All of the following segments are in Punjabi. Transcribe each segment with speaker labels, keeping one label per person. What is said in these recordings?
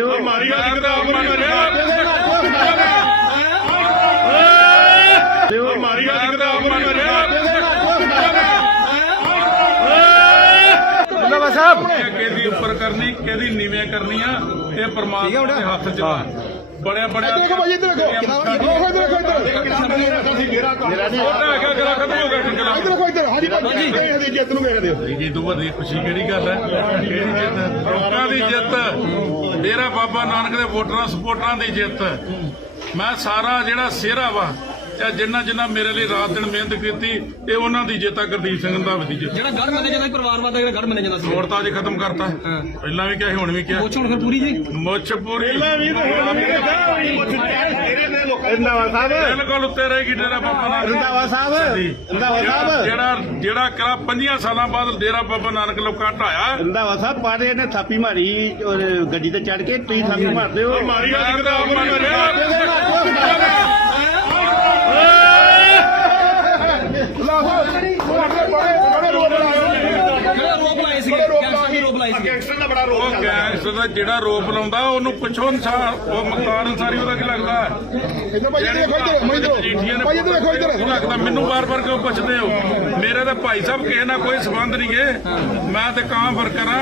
Speaker 1: ਲੱਗਦਾ ਮਰਿਆ ਮਾਰੀ ਲੱਗਦਾ ਮਰਿਆ
Speaker 2: ਜਿੰਦਾਬਾਦ ਸਾਹਿਬ।
Speaker 1: ਕਿਹਦੀ ਉੱਪਰ ਕਰਨੀ ਕਿਹਦੀ ਨੀਵੇਂ ਕਰਨੀ ਆ ਇਹ ਪਰਮਾਤਮਾ ਦੇ ਹੱਥ 'ਚ ਆ ਬੜਿਆ ਬੜਿਆ
Speaker 3: ਦੇਖੋ ਭਾਈ ਇੱਧਰ ਦੇਖੋ। ਦੇਖੋ ਇੱਧਰ ਦੇਖੋ ਇੱਧਰ।
Speaker 1: ਗਲਾ ਖਤਮ ਹੋ ਗਿਆ ਟਿਕਲਾ
Speaker 3: ਇੱਧਰ ਦੇਖੋ ਇੱਧਰ। ਹਾਂਜੀ ਭਾਈ ਇਹ ਜਿੱਤ ਨੂੰ ਵੇਖਦੇ ਹੋ।
Speaker 1: ਜੀ ਤੋਂ ਵੱਡੀ ਖੁਸ਼ੀ ਕਿਹੜੀ ਗੱਲ ਹੈ? ਕਿਹੜੀ ਜਿੱਤ ਲੋਕਾਂ ਦੀ ਜਿੱਤ। ਡੇਰਾ ਬਾਬਾ ਨਾਨਕ ਦੇ ਵੋਟਰਾਂ ਸਪੋਰਟਰਾਂ ਦੀ ਜਿੱਤ। ਮੈਂ ਸਾਰਾ ਜਿਹੜਾ ਸਿਹਰਾ ਵਾ ਜਾਂ ਜਿੰਨਾ ਜਿੰਨਾ ਮੇਰੇ ਲਈ ਰਾਤ ਦਿਨ ਮਿਹਨਤ ਕੀਤੀ ਇਹ ਉਹਨਾਂ ਦੀ ਜਿੱਤ ਆ ਗੁਰਦੀਪ ਸਿੰਘ ਰੰਧਾਵੇ ਦੀ ਜਿੱਤ
Speaker 4: ਜਿਹੜਾ ਗੜ ਮੰਨਿਆ ਜਾਂਦਾ ਸੀ, ਪਰਿਵਾਰਵਾਦ ਦਾ ਜਿਹੜਾ ਗੜ ਮੰਨਿਆ ਜਾਂਦਾ ਸੀ
Speaker 1: ਵੋਟ ਤਾਂ ਅੱਜ ਖਤਮ ਕਰਤਾ ਪਹਿਲਾਂ ਵੀ ਕਿਹਾ ਸੀ, ਹੁਣ ਵੀ ਕਿਹਾ
Speaker 4: ਪੁੱਛ ਹੁਣ ਫਿਰ ਪੂਰੀ ਜੀ
Speaker 1: ਮੁੱਛ ਪੂਰੀ
Speaker 2: ਜਿੰਦਾਬਾਦ ਸਾਹਿਬ
Speaker 1: ਬਿਲਕੁਲ ਉੱਤੇ ਰਹੇਗੀ ਡੇਰਾ ਬਾਬਾ ਨਾਨਕ
Speaker 2: ਜਿੰਦਾਬਾਦ ਸਾਹਿਬ ਜਿੰਦਾਬਾਦ
Speaker 1: ਜਿਹੜਾ
Speaker 2: ਸਾਹਿਬ
Speaker 1: ਜਿਹੜਾ ਜਿਹੜਾ ਕਰਾ 50 ਸਾਲਾਂ ਬਾਅਦ ਡੇਰਾ ਬਾਬਾ ਨਾਨਕ ਲੋਕਾਂ ਢਾਇਆ
Speaker 2: ਜਿੰਦਾਬਾਦ ਸਾਹਿਬ ਪਾੜੇ ਨੇ ਥਾਪੀ ਮਾਰੀ ਔਰ ਗੱਡੀ ਤੇ ਚੜ ਕੇ ਤੁਸੀਂ ਥਾਪੀ ਮਾਰਦੇ ਹੋ
Speaker 1: ਮਾਰੀ ਲੱਗਦਾ ਮਰਿਆ
Speaker 4: ਜਿਹੜਾ ਰੋਪ ਗੈਂਗਸਟਰ ਦਾ
Speaker 3: ਬੜਾ
Speaker 1: ਉਹ ਦਾ ਜਿਹੜਾ ਰੋਪ ਲਾਉਂਦਾ ਉਹਨੂੰ ਪੁੱਛੋ ਅਨਸਾਰ ਉਹ ਮਕਤਾਰ ਅਨਸਾਰੀ ਉਹਦਾ ਕੀ ਲੱਗਦਾ?
Speaker 3: ਇੱਧਰ ਭਾਈ ਇੱਧਰ ਦੇਖੋ ਇੱਧਰ ਮੈਂ ਇੱਧਰ। ਭਾਈ ਇੱਧਰ ਦੇਖੋ ਇੱਧਰ।
Speaker 1: ਲੱਗਦਾ ਮੈਨੂੰ ਬਾਰ-ਬਾਰ ਕਿਉਂ ਪੁੱਛਦੇ ਹੋ? ਮੇਰੇ ਤਾਂ ਭਾਈ ਸਾਹਿਬ ਕਿਸੇ ਨਾਲ ਕੋਈ ਸਬੰਧ ਨਹੀਂ ਗੇ। ਮੈਂ ਤੇ ਕਾਂ ਵਰਕਰ ਆ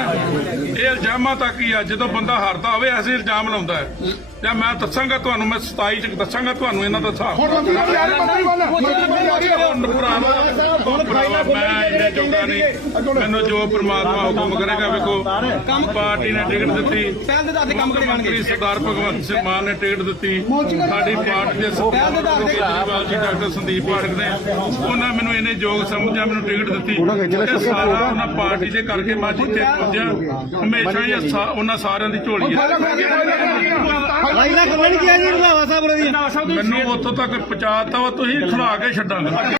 Speaker 1: ਇਹ ਇਲਜ਼ਾਮਾਂ ਤੱਕ ਹੀ ਆ ਜਦੋਂ ਬੰਦਾ ਹਾਰਦਾ ਹੋਵੇ ਐਸੇ ਇਲਜ਼ਾਮ ਲਾਉਂਦਾ ਹੈ। ਜਾਂ ਮੈਂ ਦੱਸਾਂਗਾ ਤੁਹਾਨੂੰ ਮੈਂ 27 ਚ ਦੱਸਾਂਗਾ ਤੁਹਾਨੂੰ ਇਹਨਾਂ ਦਾ ਹਿਸਾਬ।
Speaker 3: ਹੁਣ ਮੰਤਰੀ ਬਣ ਯਾਰ ਮੰਤਰੀ ਬਣ ਮੰਤਰੀ ਬਣ ਯਾਰ
Speaker 1: ਹੁਣ ਭਰਾਵਾ ਹੁਣ ਭਰਾਵਾ ਮੈਂ ਇਹਨੇ ਜੋਗਾ ਨਹੀਂ। ਮੈਨੂੰ ਜੋ ਪ੍ਰਮਾਤਮਾ ਹੁਕਮ ਕਰੇਗਾ ਵੇਖੋ ਪਾਰਟੀ ਨੇ ਟਿਕਟ ਦਿੱਤੀ।
Speaker 4: ਪਹਿਲ ਦੇ ਆਧਾਰ ਤੇ ਕੰਮ ਕਰੇ ਜਾਣਗੇ।
Speaker 1: ਮੰਤਰੀ ਸਰਦਾਰ ਭਗਵੰਤ ਸਿੰਘ ਮਾਨ ਨੇ ਟਿਕਟ ਦਿੱਤੀ। ਸਾਡੀ ਪਾਰਟੀ ਦੇ ਸਰਦਾਰ ਜੀ ਡਾਕਟਰ ਸੰਦੀਪ ਪਾਠਕ ਨੇ ਉਹਨਾਂ ਮੈਨੂੰ ਇਹਨੇ ਯੋਗ ਸਮਝਿਆ ਮੈਨੂੰ ਟਿਕਟ ਦਿੱਤੀ। ਸਾਰਾ ਉਹਨਾਂ ਪਾਰਟੀ ਦੇ ਕਰਕੇ ਮੈਂ ਜਿੱਥੇ ਪਹੁੰਚਿਆ ਹਮੇਸ਼ਾ ਹੀ ਇਹ ਸਾ- ਉਹਨਾਂ ਸਾਰਿਆਂ ਦੀ ਝੋਲੀ ਹੈ।
Speaker 2: ਜੀ ਸਾਹਿਬ
Speaker 1: ਮੈਨੂੰ ਉੱਥੋਂ ਤੱਕ ਪਹੁੰਚਾਤਾ ਵਾ ਤੁਸੀਂ ਖੜਾ ਕੇ ਛੱਡਾਂਗੇ।